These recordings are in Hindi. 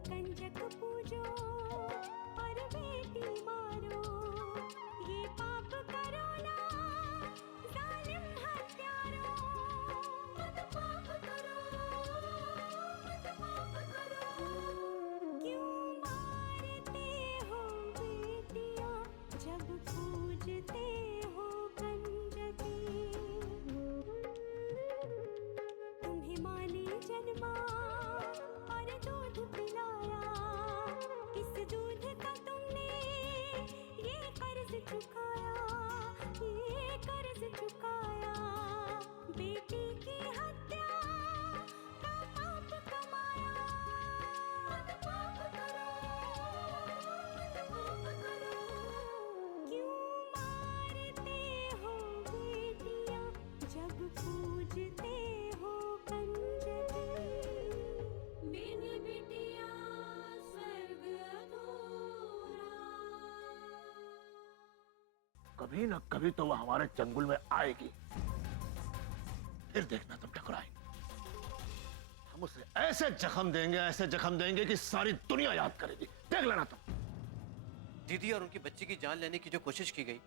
कंजक पूजो और बेटी मारो, ये पाप करो ना जालिम हत्यारो। मत पाप करो, मत पाप करो। क्यों मारते हो बेटियां जब पूजते हो कंजकी। तुम्हें माँ ने जन्मा और दूध पिलाया, इस दूध का तुमने ये कर्ज चुकाया, ये कर्ज चुकाया। बेटी की हत्या का पाप कमाया। मत पाप करो, मत पाप करो। क्यों मारते हो बेटियां जब पूजते हो कंजकी। बिन बिटिया स्वर्ग अधूरा। कभी न कभी तो वो हमारे चंगुल में आएगी, फिर देखना तुम ठकुराई। हम उसे ऐसे जख्म देंगे कि सारी दुनिया याद करेगी। देख लेना तुम। दीदी और उनकी बच्ची की जान लेने की जो कोशिश की गई,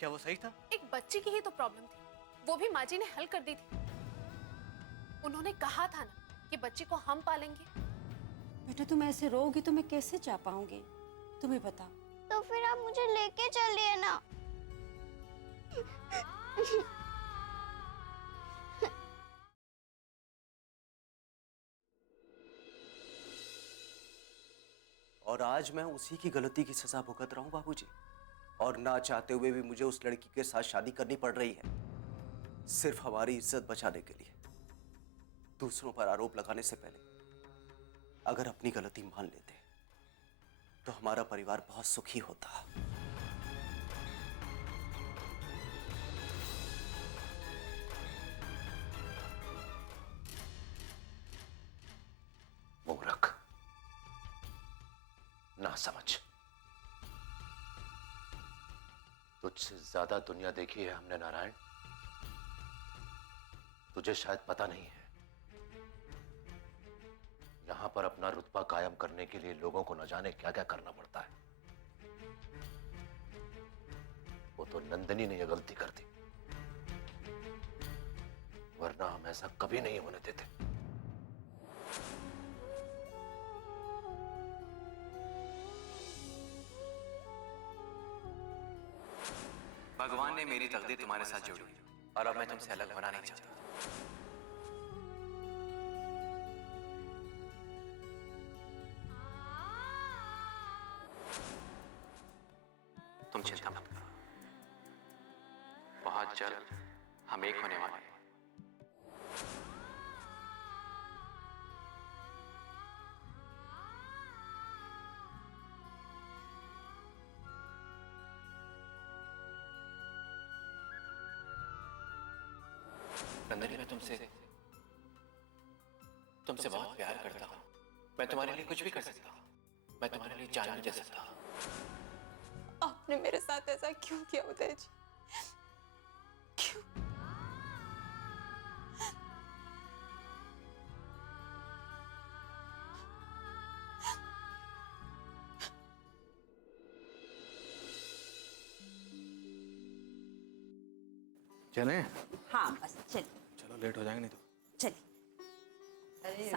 क्या वो सही था? एक बच्ची की ही तो प्रॉब्लम थी, वो भी माँ जी ने हल कर दी थी। उन्होंने कहा था ना कि बच्ची को हम पालेंगे। बेटा तुम ऐसे रोओगी तो मैं कैसे जा पाऊंगी, तुम्हें बताओ। तो फिर आप मुझे लेके चलिए ना। और आज मैं उसी की गलती की सजा भुगत रहा हूं बाबूजी, और ना चाहते हुए भी मुझे उस लड़की के साथ शादी करनी पड़ रही है, सिर्फ हमारी इज्जत बचाने के लिए। दूसरों पर आरोप लगाने से पहले अगर अपनी गलती मान लेते तो हमारा परिवार बहुत सुखी होता। मूर्ख, ना समझ। तुझसे ज्यादा दुनिया देखी है हमने नारायण। तुझे शायद पता नहीं है, यहां पर अपना रुतबा कायम करने के लिए लोगों को न जाने क्या क्या करना पड़ता है। वो तो नंदिनी ने यह गलती कर दी, वरना हम ऐसा कभी नहीं होने देते। भगवान ने मेरी तकदीर तुम्हारे साथ जोड़ी और अब मैं तुमसे अलग होना नहीं चाहता। तुम चिंता मत करो, बहुत जल्द हम एक होने वाले हैं। नंदिनी, मैं तुमसे बहुत प्यार करता हूं। मैं तुम्हारे लिए कुछ भी कर सकता हूं। मैं तुम्हारे लिए जान भी दे सकता हूं। आपने मेरे साथ ऐसा क्यों किया उदय जी? क्यों? चले? हाँ बस चलिए। चलो, लेट हो जाएंगे नहीं तो। चलिए। अरे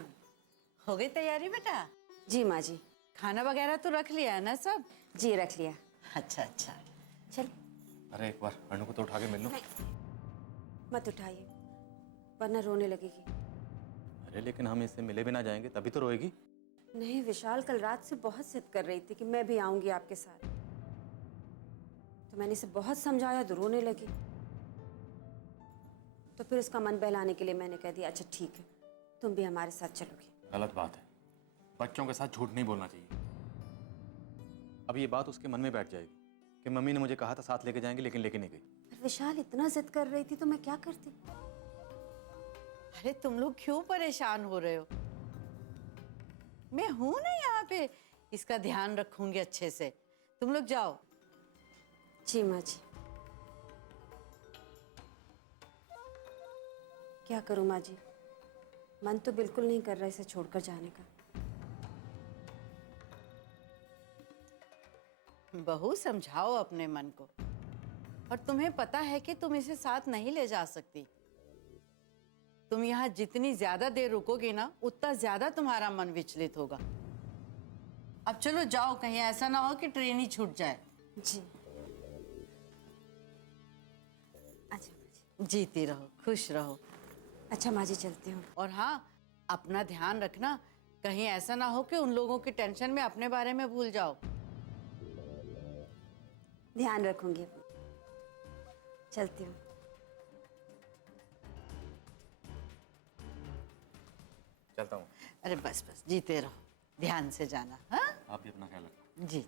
हो गई तैयारी बेटा? जी माँ जी। खाना वगैरह तो रख लिया है ना सब? जी रख लिया। अच्छा अच्छा। चल। अरे एक बार अनु को तो उठा के मिल लो। मत उठाइए वरना रोने लगेगी। अरे लेकिन हम इससे मिले भी ना जाएंगे तभी तो रोएगी। नहीं, विशाल कल रात से बहुत जिद कर रही थी कि मैं भी आऊंगी आपके साथ, तो मैंने इसे बहुत समझाया तो रोने लगी। तो फिर उसका मन बहलाने के लिए मैंने कह दिया अच्छा ठीक है, तुम भी हमारे साथ चलोगी। गलत बात है, बच्चों के साथ झूठ नहीं बोलना चाहिए। अब ये बात उसके मन में बैठ जाएगी कि मम्मी ने मुझे कहा था साथ लेके जाएंगे, लेकिन लेके नहीं गई। पर विशाल इतना जिद कर रही थी तो मैं क्या करती। अरे तुम लोग क्यों परेशान हो रहे हो? मैं हूं ना यहाँ पे, इसका ध्यान रखूंगी अच्छे से। तुम लोग जाओ। जी माँ जी। क्या करूं माँ जी, मन तो बिल्कुल नहीं कर रहा इसे छोड़कर जाने का। बहू समझाओ अपने मन को। और तुम्हें पता है कि तुम इसे साथ नहीं ले जा सकती। तुम यहाँ जितनी ज्यादा देर रुकोगी ना, उतना ज्यादा तुम्हारा मन विचलित होगा। अब चलो जाओ, कहीं ऐसा ना हो कि ट्रेन ही छूट जाए। जी। अच्छा माँ जी। जीती रहो, खुश रहो। अच्छा माँ जी, चलती हूँ। और हाँ, अपना ध्यान रखना, कहीं ऐसा ना हो कि उन लोगों की टेंशन में अपने बारे में भूल जाओ। ध्यान रखूंगी। चलती हूँ। चलता हूँ। अरे बस बस, जीते रहो, ध्यान से जाना। हाँ, आप भी अपना ख्याल रखना। जी।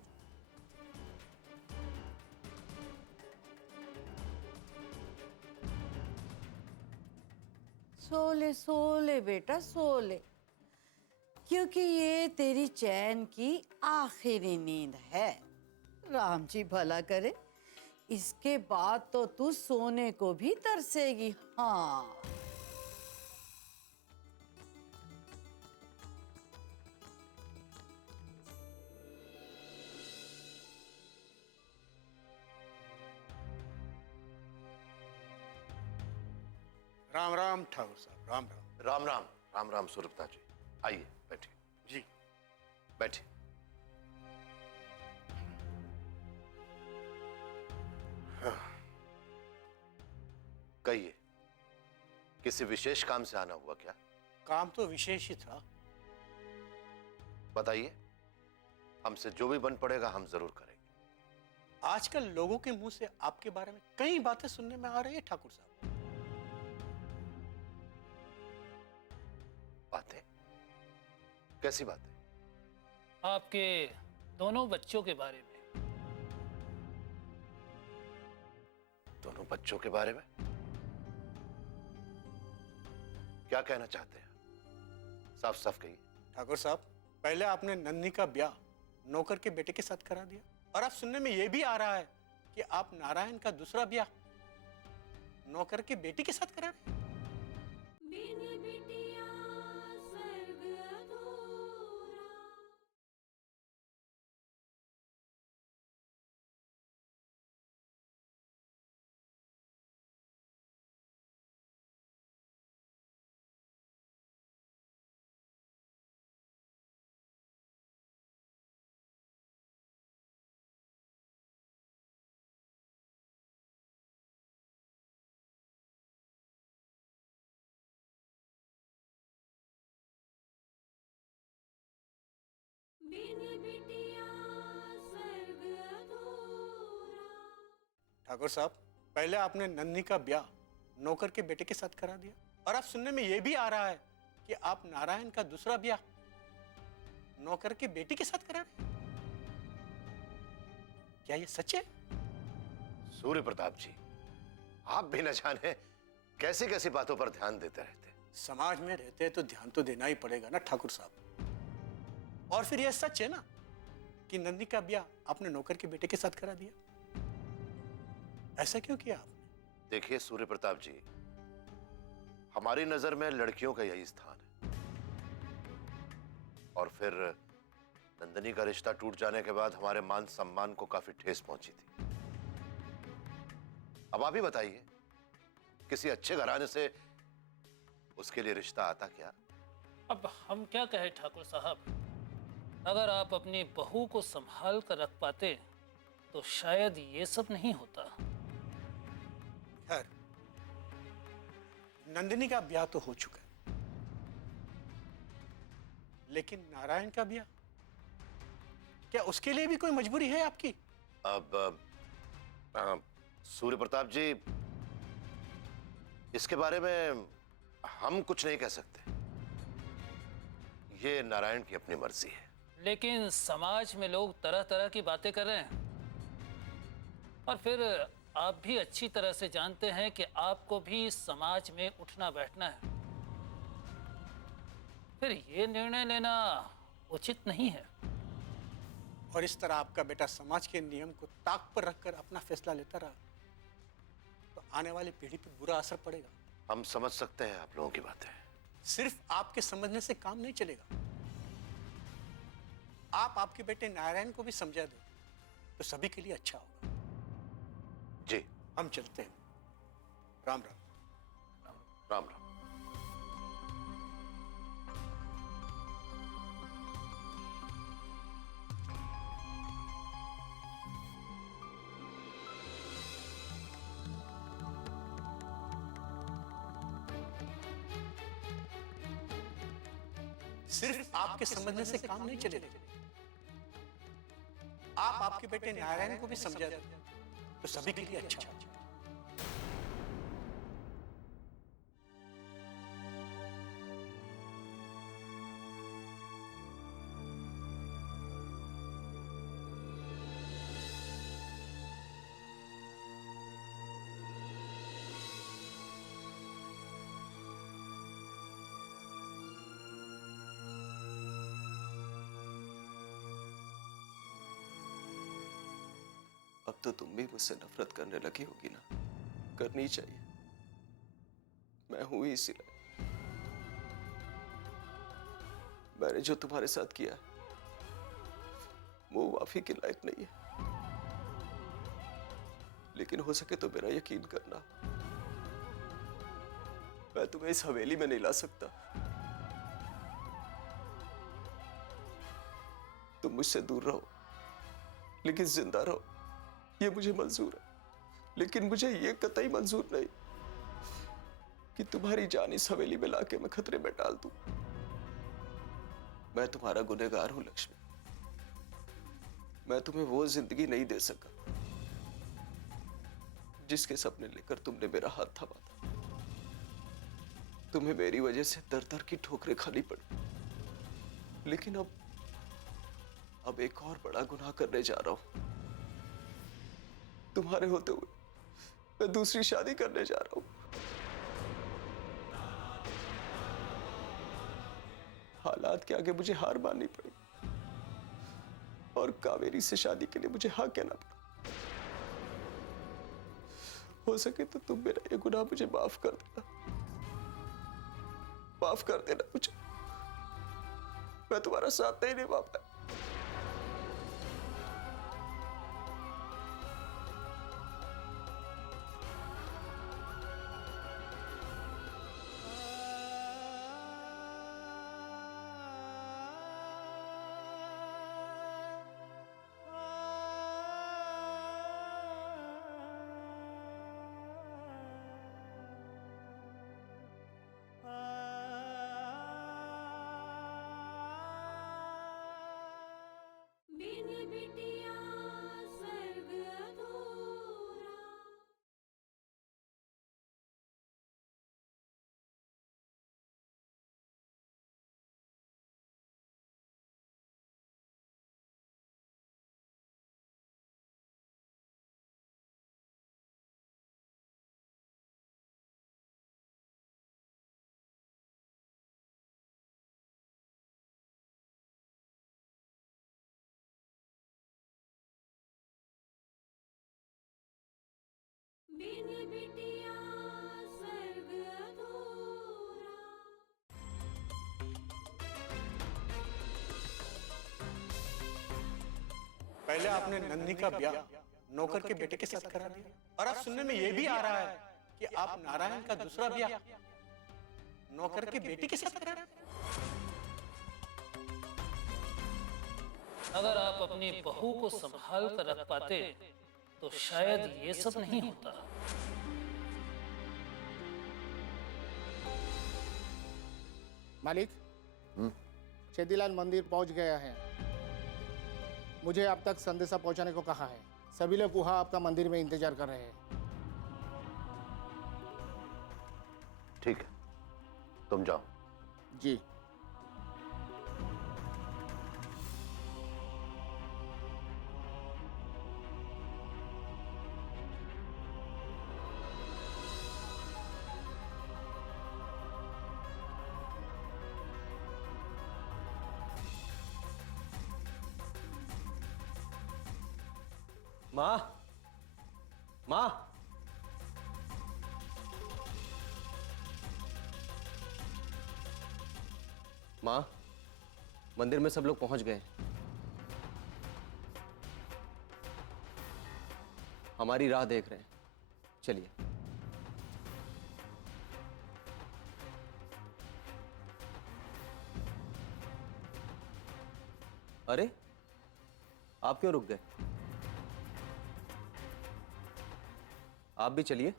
सो ले सो ले बेटा, सो ले, क्योंकि ये तेरी चैन की आखिरी नींद है। राम जी भला करे, इसके बाद तो तू सोने को भी तरसेगी। हाँ। राम राम ठाकुर साहब, राम राम। राम राम। राम राम सूर्यप्रता जी, आइए बैठिए। जी। बैठिए। हाँ। कहिए, किसी विशेष काम से आना हुआ क्या? काम तो विशेष ही था। बताइए, हमसे जो भी बन पड़ेगा हम जरूर करेंगे। आजकल लोगों के मुंह से आपके बारे में कई बातें सुनने में आ रही है ठाकुर साहब। बातें? कैसी बातें? आपके दोनों बच्चों के बारे में। दोनों बच्चों के बारे में? क्या कहना चाहते हैं? साफ साफ कहिए। ठाकुर साहब, पहले आपने नन्ही का ब्याह नौकर के बेटे के साथ करा दिया, और अब सुनने में यह भी आ रहा है कि आप नारायण का दूसरा ब्याह नौकर के बेटी के साथ करा रहे हैं। बिन बिटिया स्वर्ग अधूरा। बिन बिटिया स्वर्ग अधूरा। ठाकुर साहब, पहले आपने नन्ही का ब्याह नौकर के बेटे के साथ करा दिया, और अब सुनने में यह भी आ रहा है कि आप नारायण का दूसरा ब्याह नौकर के बेटी के साथ करा रहे हैं। क्या यह सच है? सूर्य प्रताप जी, आप भी न जाने कैसी कैसी बातों पर ध्यान देते रहते। समाज में रहते हैं तो ध्यान तो देना ही पड़ेगा ना ठाकुर साहब। और फिर यह सच है ना कि नंदी का ब्याह आपने नौकर के बेटे के साथ करा दिया? ऐसा क्यों किया आपने? देखिए सूर्य प्रताप जी, हमारी नजर में लड़कियों का यही स्थान है, और फिर नंदनी का रिश्ता टूट जाने के बाद हमारे मान सम्मान को काफी ठेस पहुंची थी। अब आप ही बताइए, किसी अच्छे घराने से उसके लिए रिश्ता आता क्या? अब हम क्या कहें ठाकुर साहब, अगर आप अपनी बहू को संभाल कर रख पाते तो शायद ये सब नहीं होता। खैर, नंदिनी का ब्याह तो हो चुका है, लेकिन नारायण का ब्याह, क्या उसके लिए भी कोई मजबूरी है आपकी? अब सूर्य प्रताप जी, इसके बारे में हम कुछ नहीं कह सकते, ये नारायण की अपनी मर्जी है। लेकिन समाज में लोग तरह तरह की बातें कर रहे हैं, और फिर आप भी अच्छी तरह से जानते हैं कि आपको भी समाज में उठना बैठना है। फिर ये निर्णय लेना उचित नहीं है। और इस तरह आपका बेटा समाज के नियम को ताक पर रखकर अपना फैसला लेता रहा तो आने वाली पीढ़ी पर बुरा असर पड़ेगा। हम समझ सकते हैं आप लोगों की बातें। सिर्फ आपके समझने से काम नहीं चलेगा, आप आपके बेटे नारायण को भी समझा दो तो सभी के लिए अच्छा होगा। जी। हम चलते हैं। राम राम। राम राम। सिर्फ आपके समझने से काम नहीं चलेगा। आप आपके बेटे नारायण को भी समझा दें तो सभी के लिए अच्छा होगा। अब तो तुम भी मुझसे नफरत करने लगी होगी ना? करनी चाहिए, मैं हूं ही इसीलिए। मैंने जो तुम्हारे साथ किया है वो माफी के लायक नहीं है, लेकिन हो सके तो मेरा यकीन करना, मैं तुम्हें इस हवेली में नहीं ला सकता। तुम मुझसे दूर रहो लेकिन जिंदा रहो, ये मुझे मंजूर है। लेकिन मुझे ये कतई मंजूर नहीं कि तुम्हारी जान इस हवेली में लाके मैं खतरे में डाल दूं। मैं तुम्हारा गुनहगार हूं लक्ष्मी, मैं तुम्हें वो जिंदगी नहीं दे सका जिसके सपने लेकर तुमने मेरा हाथ थामा था। तुम्हें मेरी वजह से दर दर की ठोकरें खानी पड़ी, लेकिन अब एक और बड़ा गुनाह करने जा रहा हूं। तुम्हारे होते हुए मैं दूसरी शादी करने जा रहा हूं। हालात के आगे मुझे हार माननी पड़ी और कावेरी से शादी के लिए मुझे हाँ कहना पड़ा। हो सके तो तुम मेरा ये गुनाह मुझे माफ कर देना, माफ कर देना मुझे। मैं तुम्हारा साथ नहीं निभा पाया। बिन बिटिया स्वर्ग अधूरा। बिन बिटिया स्वर्ग अधूरा। पहले आपने नंदनी का ब्याह नौकर के बेटे के साथ करा दिया, और अब सुनने में यह भी आ रहा है कि आप नारायण का दूसरा ब्याह नौकर के बेटे के साथ करा रहे हैं। अगर आप अपनी बहू को संभाल कर रख पाते तो शायद ये सब नहीं होता। मालिक, छेदीलाल मंदिर पहुंच गया है। मुझे अब तक संदेशा पहुंचाने को कहा है। सभी लोग वहां आपका मंदिर में इंतजार कर रहे हैं। ठीक है, तुम जाओ। जी। माँ, माँ, माँ, मंदिर में सब लोग पहुंच गए। हमारी राह देख रहे हैं। चलिए। अरे, आप क्यों रुक गए? आप भी चलिए।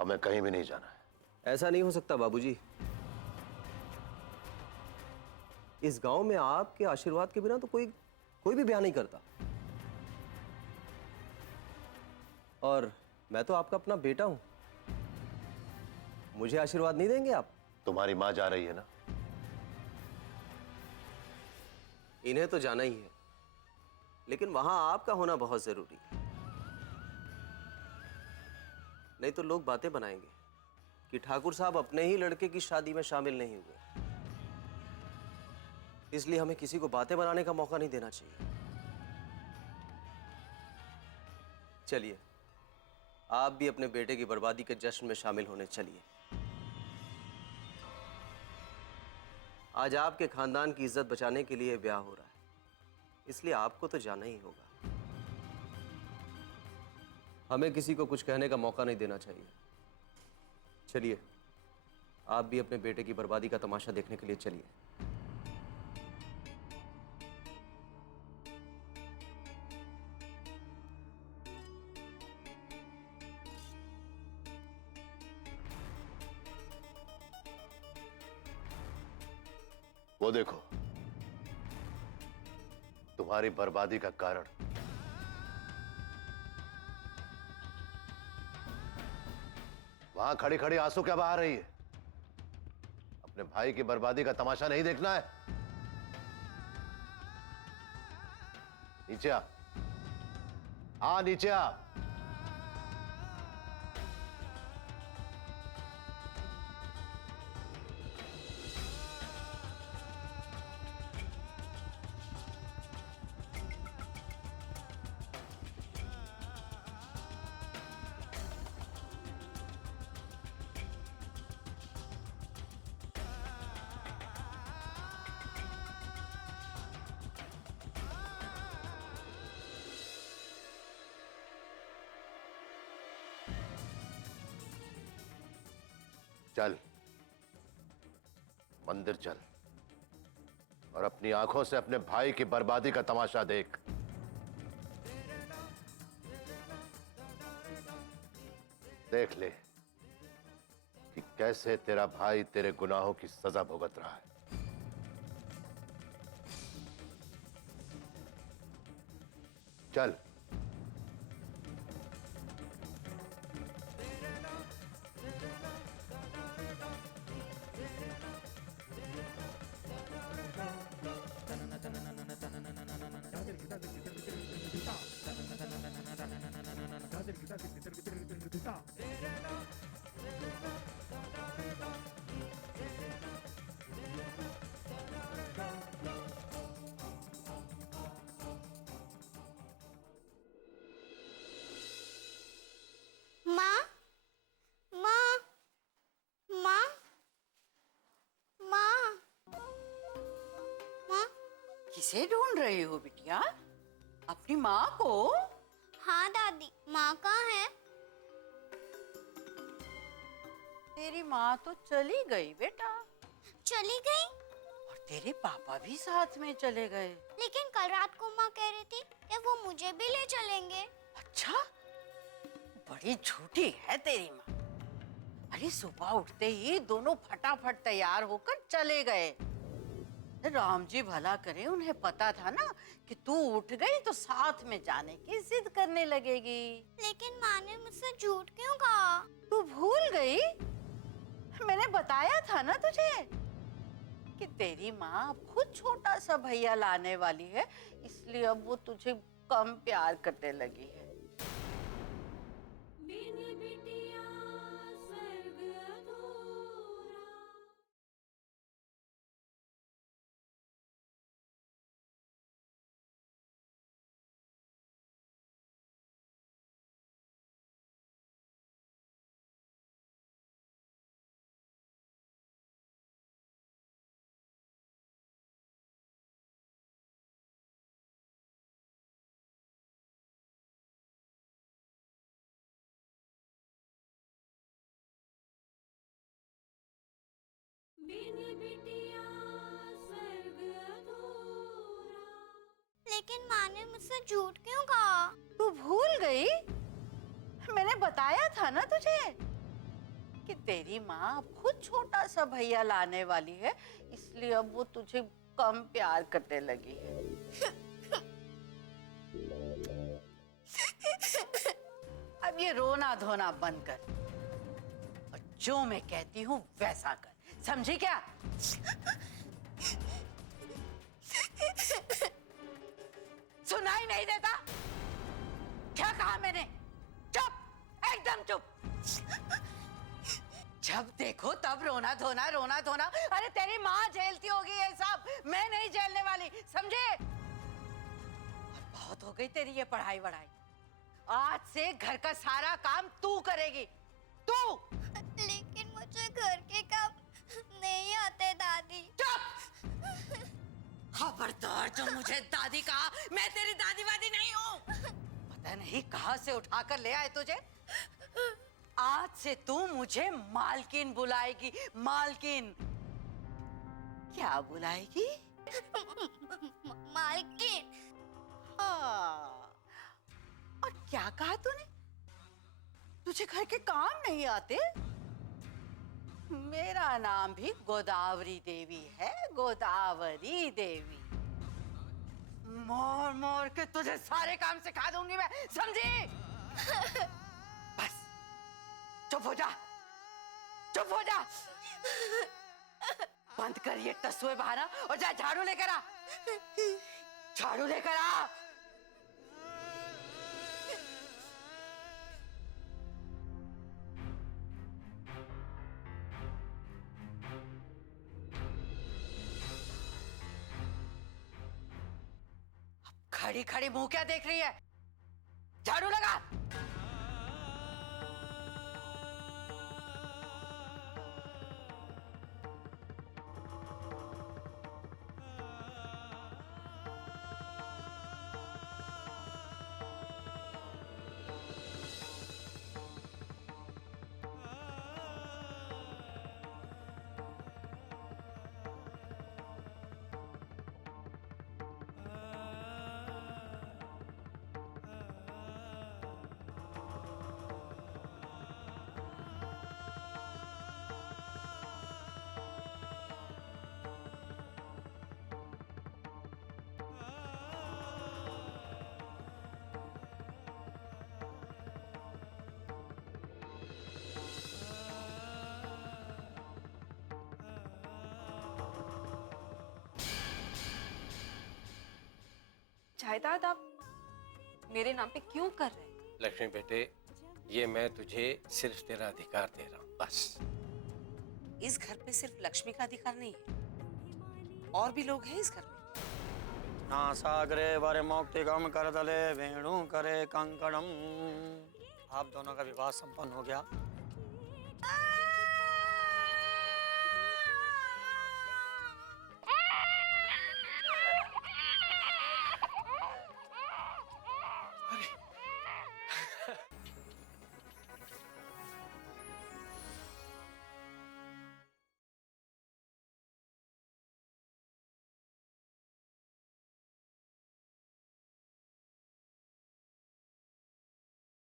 हमें कहीं भी नहीं जाना है। ऐसा नहीं हो सकता बाबूजी। इस गांव में आपके आशीर्वाद के बिना तो कोई भी ब्याह नहीं करता। और मैं तो आपका अपना बेटा हूं। मुझे आशीर्वाद नहीं देंगे आप? तुम्हारी माँ जा रही है ना? इन्हें तो जाना ही है, लेकिन वहां आपका होना बहुत जरूरी है। नहीं तो लोग बातें बनाएंगे कि ठाकुर साहब अपने ही लड़के की शादी में शामिल नहीं हुए। इसलिए हमें किसी को बातें बनाने का मौका नहीं देना चाहिए। चलिए, आप भी अपने बेटे की बर्बादी के जश्न में शामिल होने चलिए। आज आपके खानदान की इज्जत बचाने के लिए ब्याह हो रहा है, इसलिए आपको तो जाना ही होगा। हमें किसी को कुछ कहने का मौका नहीं देना चाहिए। चलिए, आप भी अपने बेटे की बर्बादी का तमाशा देखने के लिए चलिए। वो देखो, तुम्हारी बर्बादी का कारण वहां खड़ी खड़ी आंसू क्या बहा रही है? अपने भाई की बर्बादी का तमाशा नहीं देखना है? नीचे आ। हाँ, नीचे आ। चल, मंदिर चल और अपनी आंखों से अपने भाई की बर्बादी का तमाशा देख। देख ले कि कैसे तेरा भाई तेरे गुनाहों की सजा भुगत रहा है। चल। माँ, माँ, माँ, माँ, माँ। किसे ढूंढ रही हो बिटिया? अपनी माँ को? हाँ दादी, माँ कहाँ है? तेरी माँ तो चली गई बेटा। चली गई? और तेरे पापा भी साथ में चले गए। लेकिन कल रात को माँ कह रही थी कि वो मुझे भी ले चलेंगे। अच्छा, बड़ी झूठी है तेरी माँ। अरे सुबह उठते ही दोनों फटाफट तैयार होकर चले गए। राम जी भला करे, उन्हें पता था ना कि तू उठ गई तो साथ में जाने की जिद करने लगेगी। लेकिन माँ ने मुझसे झूठ क्यों कहा? तू भूल गई? मैंने बताया था ना तुझे कि तेरी माँ अब खुद छोटा सा भैया लाने वाली है, इसलिए अब वो तुझे कम प्यार करने लगी है। बिन बिटिया स्वर्ग अधूरा। लेकिन माँ ने मुझसे झूठ क्यों कहा? तू भूल गई? मैंने बताया था ना तुझे कि तेरी माँ खुद छोटा सा भैया लाने वाली है, इसलिए अब वो तुझे कम प्यार करने लगी है। अब ये रोना धोना बंद कर और जो मैं कहती हूँ वैसा कर, समझी क्या? सुनाई नहीं देता? क्या कहा मैंने? चुप, एकदम चुप। जब देखो तब रोना धोना रोना धोना। अरे तेरी माँ झेलती होगी ये सब, मैं नहीं झेलने वाली, समझे? और बहुत हो गई तेरी ये पढ़ाई वढ़ाई। आज से घर का सारा काम तू करेगी, तू। लेकिन मुझे घर के काम नहीं आते दादी। चुप! खबरदार जो मुझे दादी कहा, मैं तेरी दादी वादी नहीं हूँ। पता नहीं कहाँ से उठाकर ले आए तुझे। आज से तू मुझे मालकिन बुलाएगी, मालकिन। क्या बुलाएगी? मालकिन। हाँ। और क्या कहा तूने? तुझे घर के काम नहीं आते? मेरा नाम भी गोदावरी देवी है, गोदावरी देवी। मोर मोर के तुझे सारे काम सिखा दूंगी मैं, समझी? बस चुप हो जा, चुप हो जा। बंद कर ये टसुए बहाना और जा झाड़ू लेकर आ, झाड़ू लेकर आ। खड़ी खड़ी मुंह क्या देख रही है? झाड़ू लगा। जायदाद आप मेरे नाम पे क्यों कर रहे हैं? लक्ष्मी बेटे, ये मैं तुझे सिर्फ तेरा अधिकार दे रहा हूँ, बस। इस घर पे सिर्फ लक्ष्मी का अधिकार नहीं है, और भी लोग हैं इस घर में। नासाग्रे वरे मौक्तिकम करतले वेणु करे कंकणम। आप दोनों का विवाह संपन्न हो गया।